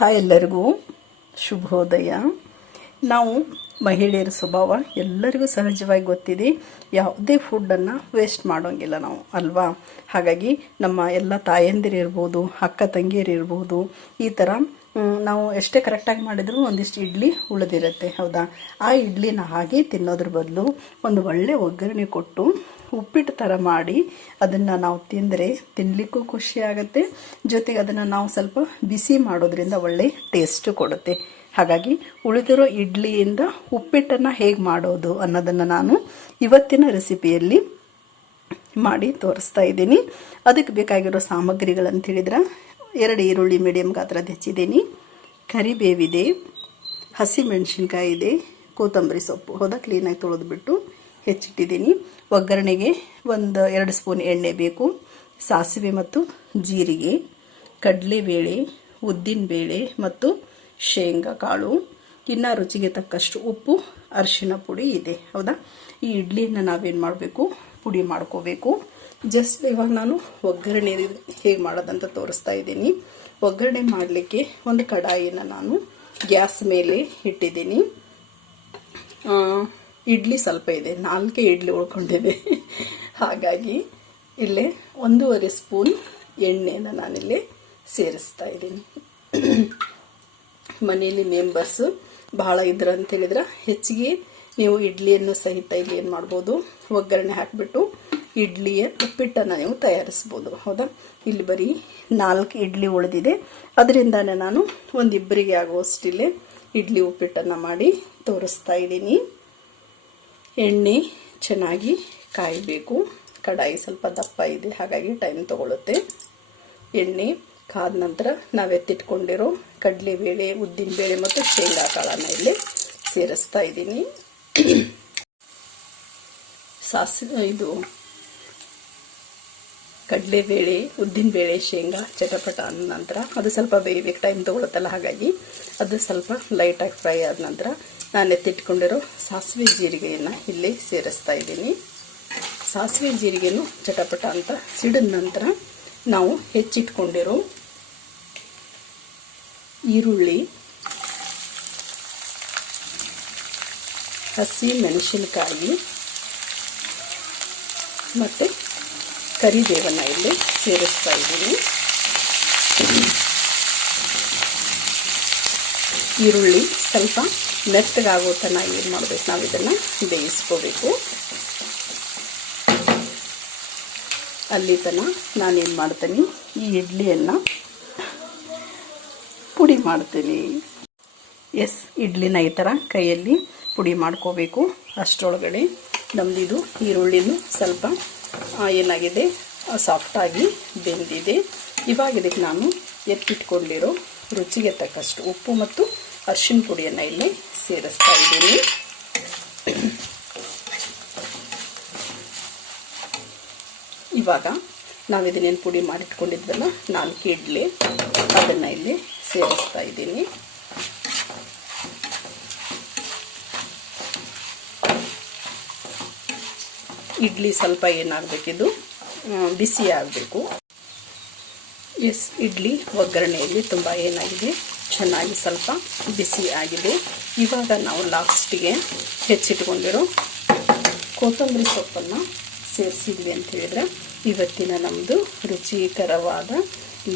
Hi ಎಲ್ಲರಿಗೂ ಶುಭೋದಯ. ನಾವು ಮಹಿಳೆಯರ ಸ್ವಭಾವ ಎಲ್ಲರಿಗೂ ಸಹಜವಾಗಿ ಗೊತ್ತಿದೆ. ಯಾವುದೇ ಫುಡ್ಡನ್ನು ವೇಸ್ಟ್ ಮಾಡೋಂಗಿಲ್ಲ ನಾವು ಅಲ್ವಾ. ಹಾಗಾಗಿ ನಮ್ಮ ಎಲ್ಲ ತಾಯಂದಿರಿರ್ಬೋದು, ಅಕ್ಕ ತಂಗಿಯರಿರ್ಬೋದು, ಈ ಥರ ನಾವು ಎಷ್ಟೇ ಕರೆಕ್ಟಾಗಿ ಮಾಡಿದರೂ ಒಂದಿಷ್ಟು ಇಡ್ಲಿ ಉಳಿದಿರುತ್ತೆ, ಹೌದಾ. ಆ ಇಡ್ಲಿನ ಹಾಗೆ ತಿನ್ನೋದ್ರ ಬದಲು ಒಂದು ಒಳ್ಳೆ ಒಗ್ಗರಣೆ ಕೊಟ್ಟು ಉಪ್ಪಿಟ್ಟು ಥರ ಮಾಡಿ ಅದನ್ನು ನಾವು ತಿಂದರೆ ತಿನ್ನಲಿಕ್ಕೂ ಖುಷಿ ಆಗುತ್ತೆ. ಜೊತೆಗೆ ಅದನ್ನು ನಾವು ಸ್ವಲ್ಪ ಬಿಸಿ ಮಾಡೋದ್ರಿಂದ ಒಳ್ಳೆ ಟೇಸ್ಟು ಕೊಡುತ್ತೆ. ಹಾಗಾಗಿ ಉಳಿದಿರೋ ಇಡ್ಲಿಯಿಂದ ಉಪ್ಪಿಟ್ಟನ್ನು ಹೇಗೆ ಮಾಡೋದು ಅನ್ನೋದನ್ನು ನಾನು ಇವತ್ತಿನ ರೆಸಿಪಿಯಲ್ಲಿ ಮಾಡಿ ತೋರಿಸ್ತಾ ಇದ್ದೀನಿ. ಅದಕ್ಕೆ ಬೇಕಾಗಿರೋ ಸಾಮಗ್ರಿಗಳಂತ ಹೇಳಿದ್ರೆ 2 ಈರುಳ್ಳಿ ಮೀಡಿಯಮ್ ಗಾತ್ರದ ಹೆಚ್ಚಿದ್ದೀನಿ, ಕರಿಬೇವಿದೆ, ಹಸಿಮೆಣಸಿನ್ಕಾಯಿ ಇದೆ, ಕೊತ್ತಂಬರಿ ಸೊಪ್ಪು ಹೌದಾ ಕ್ಲೀನಾಗಿ ತೊಳೆದ್ಬಿಟ್ಟು ಹೆಚ್ಚಿಟ್ಟಿದ್ದೀನಿ. ಒಗ್ಗರಣೆಗೆ 2 ಸ್ಪೂನ್ ಎಣ್ಣೆ ಬೇಕು, ಸಾಸಿವೆ ಮತ್ತು ಜೀರಿಗೆ, ಕಡಲೆಬೇಳೆ, ಉದ್ದಿನಬೇಳೆ ಮತ್ತು ಶೇಂಗಾ ಕಾಳು, ಇನ್ನು ರುಚಿಗೆ ತಕ್ಕಷ್ಟು ಉಪ್ಪು, ಅರಿಶಿನ ಪುಡಿ ಇದೆ, ಹೌದಾ. ಈ ಇಡ್ಲಿನ ನಾವೇನು ಮಾಡಬೇಕು, ಪುಡಿ ಮಾಡ್ಕೋಬೇಕು. ಜಸ್ಟ್ ಇವಾಗ ನಾನು ಒಗ್ಗರಣೆ ಹೇಗೆ ಮಾಡೋದಂತ ತೋರಿಸ್ತಾ ಇದ್ದೀನಿ. ಒಗ್ಗರಣೆ ಮಾಡಲಿಕ್ಕೆ ಒಂದು ಕಡಾಯಿನ ನಾನು ಗ್ಯಾಸ್ ಮೇಲೆ ಇಟ್ಟಿದ್ದೀನಿ. ಇಡ್ಲಿ ಸ್ವಲ್ಪ ಇದೆ, 4 ಇಡ್ಲಿ ಉಳ್ಕೊಂಡಿದೆ. ಹಾಗಾಗಿ ಇಲ್ಲೇ 1.5 ಸ್ಪೂನ್ ಎಣ್ಣೆನ ನಾನಿಲ್ಲಿ ಸೇರಿಸ್ತಾ ಇದ್ದೀನಿ. ಮನೇಲಿ ಮೆಂಬರ್ಸ್ ಭಾಳ ಇದ್ರು ಅಂತ ಹೇಳಿದ್ರೆ ಹೆಚ್ಚಿಗೆ ನೀವು ಇಡ್ಲಿಯನ್ನು ಸಹಿತ ಇಲ್ಲಿ ಏನು ಮಾಡ್ಬೋದು, ಒಗ್ಗರಣೆ ಹಾಕಿಬಿಟ್ಟು ಇಡ್ಲಿಯ ಉಪ್ಪಿಟ್ಟನ್ನು ನೀವು ತಯಾರಿಸ್ಬೋದು, ಹೌದಾ. ಇಲ್ಲಿ ಬರೀ 4 ಇಡ್ಲಿ ಉಳಿದಿದೆ, ಅದರಿಂದಾನೆ ನಾನು ಒಂದಿಬ್ಬರಿಗೆ ಆಗುವಷ್ಟಿಲ್ಲೇ ಇಡ್ಲಿ ಉಪ್ಪಿಟ್ಟನ್ನು ಮಾಡಿ ತೋರಿಸ್ತಾ ಇದ್ದೀನಿ. ಎಣ್ಣೆ ಚೆನ್ನಾಗಿ ಕಾಯಬೇಕು. ಕಡಾಯಿ ಸ್ವಲ್ಪ ದಪ್ಪ ಇದೆ, ಹಾಗಾಗಿ ಟೈಮ್ ತಗೊಳುತ್ತೆ. ಎಣ್ಣೆ ಕಾದ ನಂತರ ನಾವು ಎತ್ತಿಟ್ಕೊಂಡಿರೋ ಕಡಲೆಬೇಳೆ, ಉದ್ದಿನಬೇಳೆ ಮತ್ತು ಶೇಂಗಾ ಕಾಳನ್ನು ಇಲ್ಲಿ ಸೇರಿಸ್ತಾ ಇದ್ದೀನಿ. ಸಾಸಿವೆ ಇದು ಕಡಲೆಬೇಳೆ, ಉದ್ದಿನಬೇಳೆ, ಶೇಂಗಾ ಚಟಪಟ ಆದ ನಂತರ ಅದು ಸ್ವಲ್ಪ ಬೇಯಬೇಕು, ಟೈಮ್ ತೊಗೊಳುತ್ತಲ್ಲ. ಹಾಗಾಗಿ ಅದು ಸ್ವಲ್ಪ ಲೈಟಾಗಿ ಫ್ರೈ ಆದ ನಂತರ ನಾನು ಎತ್ತಿಟ್ಕೊಂಡಿರೋ ಸಾಸಿವೆ ಜೀರಿಗೆಯನ್ನು ಇಲ್ಲಿ ಸೇರಿಸ್ತಾ ಇದ್ದೀನಿ. ಸಾಸಿವೆ ಜೀರಿಗೆನು ಚಟಪಟ ಅಂತ ಸಿಡಿದ ನಂತರ ನಾವು ಹೆಚ್ಚಿಟ್ಕೊಂಡಿರೋ ಈರುಳ್ಳಿ, ಹಸಿ ಮೆಣಸಿನಕಾಯಿ ಮತ್ತು ಕರಿಬೇವನ್ನು ಇಲ್ಲಿ ಸೇರಿಸ್ತಾ ಇದ್ದೀನಿ. ಈರುಳ್ಳಿ ಸ್ವಲ್ಪ ಮೆತ್ತಗಾಗೋ ತನಕ ಏನು ಮಾಡಬೇಕು, ನಾವು ಇದನ್ನು ಬೇಯಿಸ್ಕೋಬೇಕು. ಅಲ್ಲಿ ತನಕ ನಾನೇನು ಮಾಡ್ತೀನಿ, ಈ ಇಡ್ಲಿಯನ್ನು ಪುಡಿ ಮಾಡ್ತೀನಿ. ಇಡ್ಲಿನ ಈ ಥರ ಕೈಯಲ್ಲಿ ಪುಡಿ ಮಾಡ್ಕೋಬೇಕು. ಅಷ್ಟರೊಳಗಡೆ ನಮ್ಮದಿದು ಈರುಳ್ಳಿನೂ ಸ್ವಲ್ಪ ಏನಾಗಿದೆ, ಸಾಫ್ಟಾಗಿ ಬೆಂದಿದೆ. ಇವಾಗ ಇದಕ್ಕೆ ನಾನು ಎತ್ತಿಟ್ಕೊಂಡಿರೋ ರುಚಿಗೆ ತಕ್ಕಷ್ಟು ಉಪ್ಪು ಮತ್ತು ಅರಿಶಿನ ಪುಡಿಯನ್ನು ಇಲ್ಲಿ ಸೇರಿಸ್ತಾ ಇದ್ದೀನಿ. ಇವಾಗ ನಾವು ಇದನ್ನೇನು ಪುಡಿ ಮಾಡಿಟ್ಕೊಂಡಿದ್ವಲ್ಲ 4 ಇಡ್ಲಿ, ಅದನ್ನು ಇಲ್ಲಿ ಸೇರಿಸ್ತಾ ಇದ್ದೀನಿ. ಇಡ್ಲಿ ಸ್ವಲ್ಪ ಏನಾಗಬೇಕಿದು, ಬಿಸಿ ಆಗಬೇಕು. ಇಡ್ಲಿ ಒಗ್ಗರಣೆಯಲ್ಲಿ ತುಂಬ ಏನಾಗಿದೆ, ಚೆನ್ನಾಗಿ ಸ್ವಲ್ಪ ಬಿಸಿ ಆಗಿದೆ. ಇವಾಗ ನಾವು ಲಾಸ್ಟಿಗೆ ಹೆಚ್ಚಿಟ್ಕೊಂಡಿರೋ ಕೊತ್ತಂಬರಿ ಸೊಪ್ಪನ್ನು ಸೇರಿಸಿದ್ವಿ ಅಂತ ಹೇಳಿದ್ರೆ ಇವತ್ತಿನ ನಮ್ಮದು ರುಚಿಕರವಾದ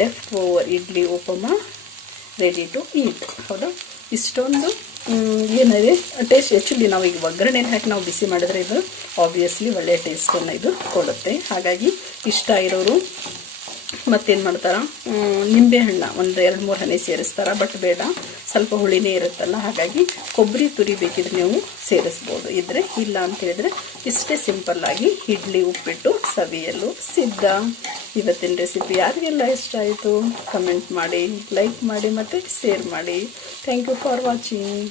left over idli upma ready to eat, ಹೌದಾ. ಇಷ್ಟೊಂದು ಏನಿದೆ ಟೇಸ್ಟ್. ಆ್ಯಕ್ಚುಲಿ ನಾವು ಈಗ ಒಗ್ಗರಣೆನ ಹಾಕಿ ನಾವು ಬಿಸಿ ಮಾಡಿದ್ರೆ ಇದು ಆಬ್ವಿಯಸ್ಲಿ ಒಳ್ಳೆಯ ಟೇಸ್ಟನ್ನು ಇದು ಕೊಡುತ್ತೆ. ಹಾಗಾಗಿ ಇಷ್ಟ ಇರೋರು ಮತ್ತೇನು ಮಾಡ್ತಾರೆ, ನಿಂಬೆಹಣ್ಣು ಒಂದು 2-3 ಹನಿ ಸೇರಿಸ್ತಾರೆ. ಬಟ್ ಬೇಡ, ಸ್ವಲ್ಪ ಹುಳಿನೇ ಇರುತ್ತಲ್ಲ, ಹಾಗಾಗಿ ಕೊಬ್ಬರಿ ತುರಿಬೇಕಿದ್ರೆ ನೀವು ಸೇರಿಸ್ಬೋದು. ಇದ್ರೆ ಇಲ್ಲ ಅಂತ ಹೇಳಿದ್ರೆ ಇಷ್ಟೇ ಸಿಂಪಲ್ಲಾಗಿ ಇಡ್ಲಿ ಉಪ್ಪಿಟ್ಟು ಸವಿಯಲು ಸಿದ್ಧ. ಇವತ್ತಿನ ರೆಸಿಪಿ ಯಾರಿಗೆಲ್ಲ ಇಷ್ಟ ಆಯಿತು ಕಮೆಂಟ್ ಮಾಡಿ, ಲೈಕ್ ಮಾಡಿ ಮತ್ತು ಶೇರ್ ಮಾಡಿ. Thank you for watching.